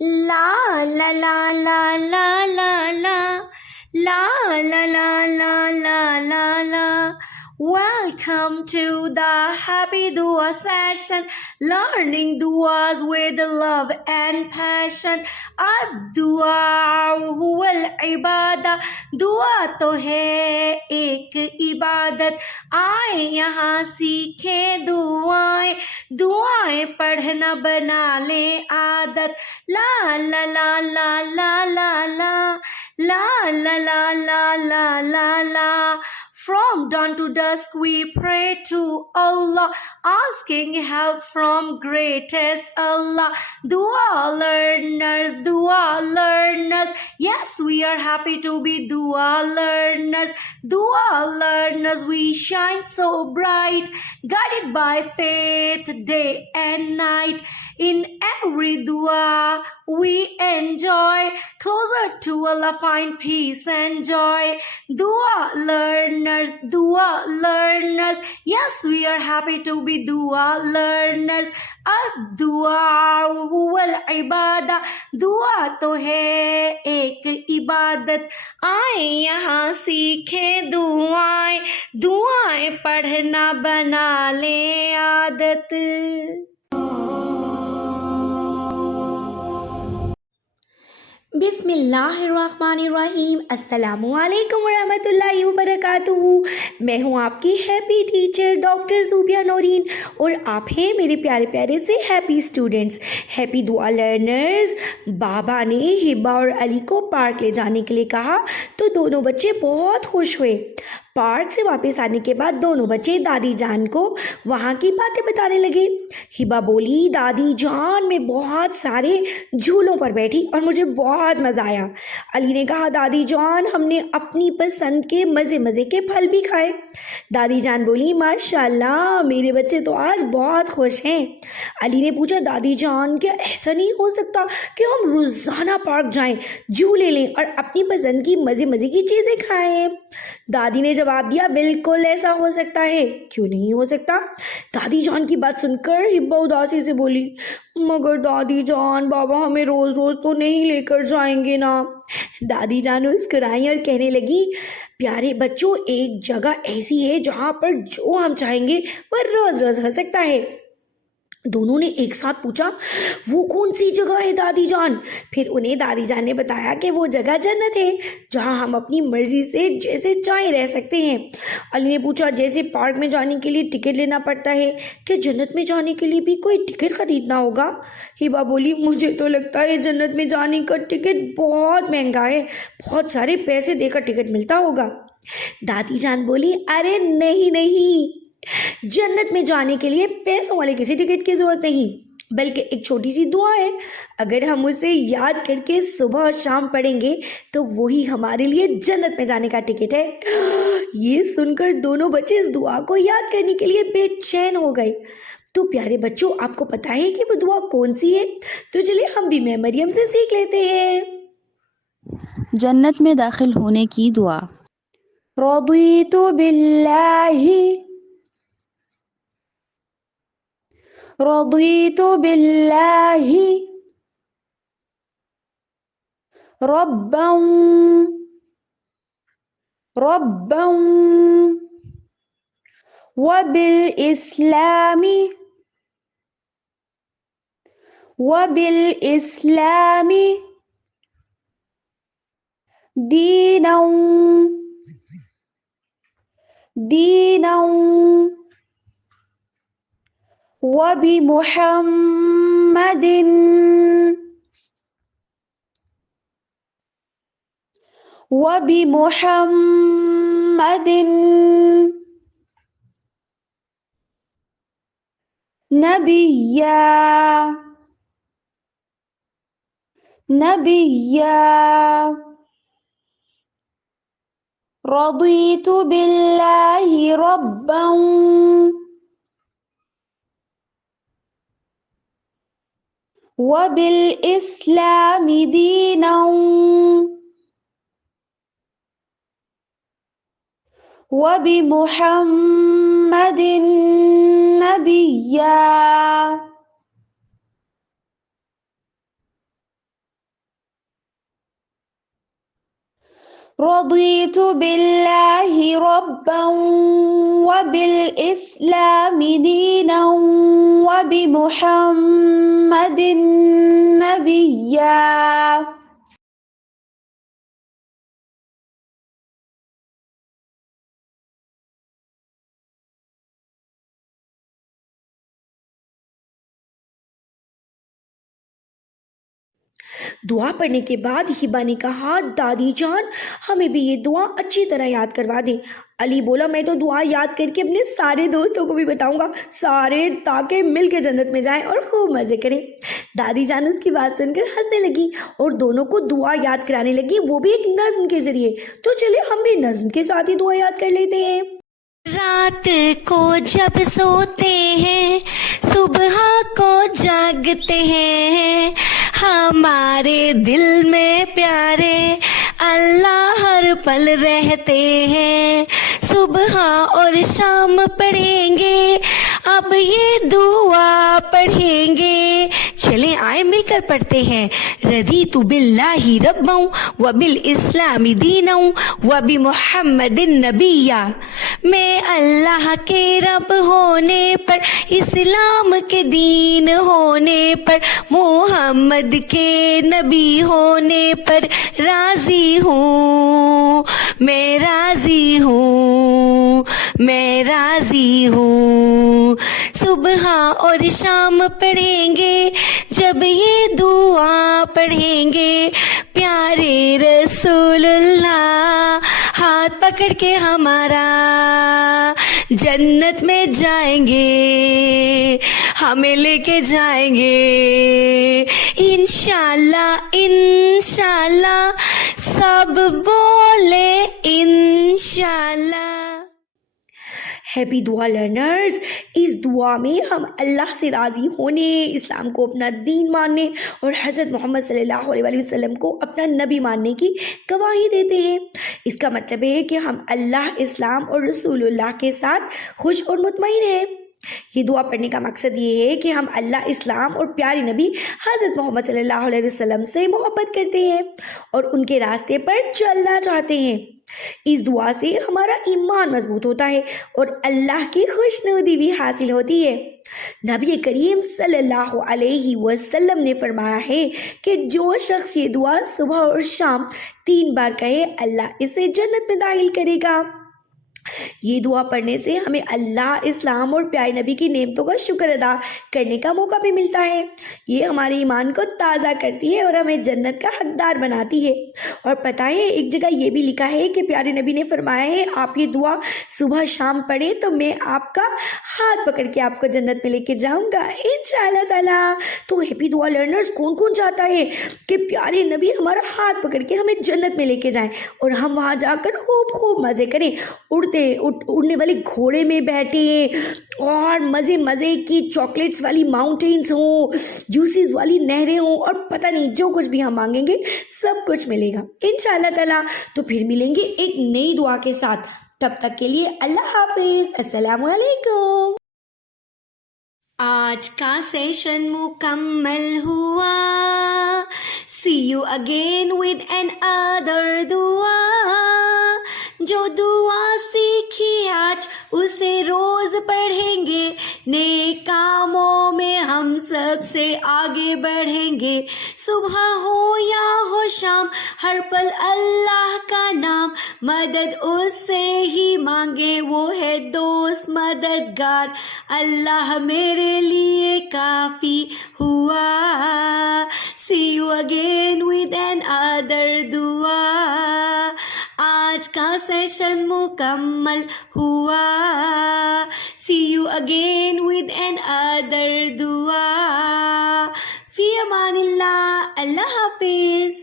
La la la la la la la la la la la la la la. Welcome to the Happy Dua session, learning duas with love and passion. Ad-dua huwal ibadah, dua to hai ek ibadat. آئے یہاں سیکھیں دعائیں دعائیں پڑھنا بنا لیں عادت لا لا لا لا لا لا لا لا لا لا لا لا لا لا. From dawn to dusk we pray to Allah, asking help from greatest Allah. Dua learners, yes we are happy to be dua learners. Dua learners, we shine so bright, guided by faith day and night. In every dua we enjoy, closer to Allah find peace and joy. Dua learners, yes we are happy to be dua learners. Ad-dua huwal ibadah, dua to hai ek ibadat. آئیں یہاں سیکھیں دعائیں دعائیں پڑھنا بنا لیں عادت. بسم اللہ الرحمن الرحیم. السلام علیکم ورحمۃ اللہ وبرکاتہ. میں ہوں آپ کی happy teacher doctor Zobia Noreen اور آپ ہیں میرے پیارے پیارے سے ہیپی اسٹوڈنٹس، ہیپی دعا لرنرز. بابا نے ہبا اور علی کو پارک لے جانے کے لیے کہا تو دونوں بچے بہت خوش ہوئے. پارک سے واپس آنے کے بعد دونوں بچے دادی جان کو وہاں کی باتیں بتانے لگے. ہبا بولی، دادی جان میں بہت سارے جھولوں پر بیٹھی اور مجھے بہت مزہ آیا. علی نے کہا، دادی جان ہم نے اپنی پسند کے مزے مزے کے پھل بھی کھائے. دادی جان بولی، ماشاء اللہ میرے بچے تو آج بہت خوش ہیں. علی نے پوچھا، دادی جان کیا ایسا نہیں ہو سکتا کہ ہم روزانہ پارک جائیں، جھولے لیں اور اپنی پسند کی مزے مزے کی چیزیں کھائیں؟ دادی نے جواب دیا، بالکل ایسا ہو سکتا ہے، کیوں نہیں ہو سکتا؟ دادی جان کی بات سن کر ہبا اداسی سے بولی، مگر دادی جان بابا ہمیں روز روز تو نہیں لے کر جائیں گے نا. دادی جان مسکرائیں اور کہنے لگی، پیارے بچوں ایک جگہ ایسی ہے جہاں پر جو ہم چاہیں گے وہ روز روز ہو سکتا ہے. دونوں نے ایک ساتھ پوچھا، وہ کون سی جگہ ہے دادی جان؟ پھر انہیں دادی جان نے بتایا کہ وہ جگہ جنت ہے جہاں ہم اپنی مرضی سے جیسے چاہیں رہ سکتے ہیں. علی نے پوچھا، جیسے پارک میں جانے کے لیے ٹکٹ لینا پڑتا ہے، کہ جنت میں جانے کے لیے بھی کوئی ٹکٹ خریدنا ہوگا؟ ہبا بولی، مجھے تو لگتا ہے جنت میں جانے کا ٹکٹ بہت مہنگا ہے، بہت سارے پیسے دے کر ٹکٹ ملتا ہوگا. دادی جان بولی، ارے نہیں، جنت میں جانے کے لیے پیسوں والے کسی ٹکٹ کی ضرورت نہیں، بلکہ ایک چھوٹی سی دعا ہے. اگر ہم اسے یاد کر کے صبح اور شام پڑھیں گے تو وہی ہمارے لیے جنت میں جانے کا ٹکٹ ہے. یہ سن کر دونوں بچے اس دعا کو یاد کرنے کے لیے بے چین ہو گئے. تو پیارے بچوں، آپ کو پتا ہے کہ وہ دعا کون سی ہے؟ تو چلیے ہم بھی میں مریم سے سیکھ لیتے ہیں. جنت میں داخل ہونے کی دعا. رضیت باللہ رضیت باللہ ربا وبالاسلام دینا وبمحمد نبیا. رضیت باللہ ربا وبالاسلام دینا وبمحمد نبیا. رضيت بالله ربا وبالإسلام دينا وبمحمد نبيا. दुआ पढ़ने के बाद हिबा ने कहा, दादी जान हमें भी ये दुआ अच्छी तरह याद करवा दें। अली बोला, मैं तो दुआ याद करके अपने सारे दोस्तों को भी बताऊंगा, सारे ताकि मिल के जन्नत में जाएं और खूब मज़े करें। दादी जान उसकी बात सुनकर हंसने लगी और दोनों को दुआ याद कराने लगी, वो भी एक नज़्म के ज़रिए। तो चले हम भी नज़्म के साथ ही दुआ याद कर लेते हैं। रात को जब सोते हैं, सुबह को जागते हैं, हमारे दिल में प्यारे अल्लाह हर पल रहते हैं। सुबह और शाम पढ़ेंगे, अब ये दुआ पढ़ेंगे। चलें आए मिलकर पढ़ते हैं। रदीतु बिल्लाहि रब्बन व बिल इस्लामी दीनन व बि मुहम्मदिन नबिया। मैं अल्लाह के रब होने पर, इस्लाम के दीन होने पर, मोहम्मद के नबी होने पर राजी हूँ, मैं राजी हूँ, मैं राजी हूँ। सुबह और शाम पढ़ेंगे, जब ये दुआ पढ़ेंगे, प्यारे रसूलुल्लाह हाथ पकड़ के हमारा जन्नत में जाएंगे, हमें लेके जाएंगे इंशाल्लाह इंशाल्लाह। सब बोले इंशाल्लाह। हैप्पी दुआ लर्नर्स, इस दुआ में हम अल्लाह से राज़ी होने, इस्लाम को अपना दीन मानने और हज़रत मोहम्मद सल्लल्लाहु अलैहि वसल्लम को अपना नबी मानने की गवाही देते हैं। इसका मतलब है कि हम अल्लाह, इस्लाम और रसूलुल्लाह के साथ खुश और मुतमईन हैं। ये दुआ पढ़ने का मकसद ये है कि हम अल्लाह, इस्लाम और प्यारे नबी हज़रत मोहम्मद सल्लल्लाहु अलैहि वसल्लम से मोहब्बत करते हैं और उनके रास्ते पर चलना चाहते हैं। इस दुआ से हमारा ईमान मजबूत होता है और अल्लाह की खुशनुदी भी हासिल होती है। नबी करीम सल्लल्लाहु अलैहि वसल्लम ने फरमाया है कि जो शख्स ये दुआ सुबह और शाम 3 बार कहे, अल्लाह इसे जन्नत में दाखिल करेगा। ये दुआ पढ़ने से हमें अल्लाह, इस्लाम और प्यारे नबी की नेमतों का शुक्र अदा करने का मौका भी मिलता है। ये हमारे ईमान को ताज़ा करती है और हमें जन्नत का हकदार बनाती है। और पता है, एक जगह ये भी लिखा है कि प्यारे नबी ने फरमाया है, आप ये दुआ सुबह शाम पढ़ें तो मैं आपका हाथ पकड़ के आपको जन्नत में लेके जाऊँगा इंशाअल्लाह ताला। तो हैप्पी दुआ लर्नर्स, कौन कौन चाहता है कि प्यारे नबी हमारा हाथ पकड़ के हमें जन्नत में लेके जाएं और हम वहाँ जाकर खूब खूब मज़े करें, उड़ने वाले घोड़े में बैठे और मज़े मज़े की चॉकलेट्स वाली माउंटेन्स हों, जूसेस वाली नहरें हों और पता नहीं जो कुछ भी हम मांगेंगे सब कुछ मिलेगा इंशाअल्लाह ताला। तो फिर मिलेंगे एक नई दुआ के साथ, तब तक के लिए अल्लाह हाफिज़, अस्सलामु अलैकुम। आज का सेशन मुकम्मल हुआ, see you again with another दुआ। जो दुआ सीखी आज उसे रोज पढ़ेंगे, नेक कामों में हम सबसे आगे बढ़ेंगे। सुबह हो या हो शाम, हर पल अल्लाह का नाम, मदद उससे ही मांगे, वो है दोस्त मददगार। अल्लाह मेरे लिए काफ़ी हुआ। See you again with another दुआ। आज का सेशन मुकम्मल हुआ, see you again with another दुआ। फी अमानिल्लाह, अल्लाह हाफिज़।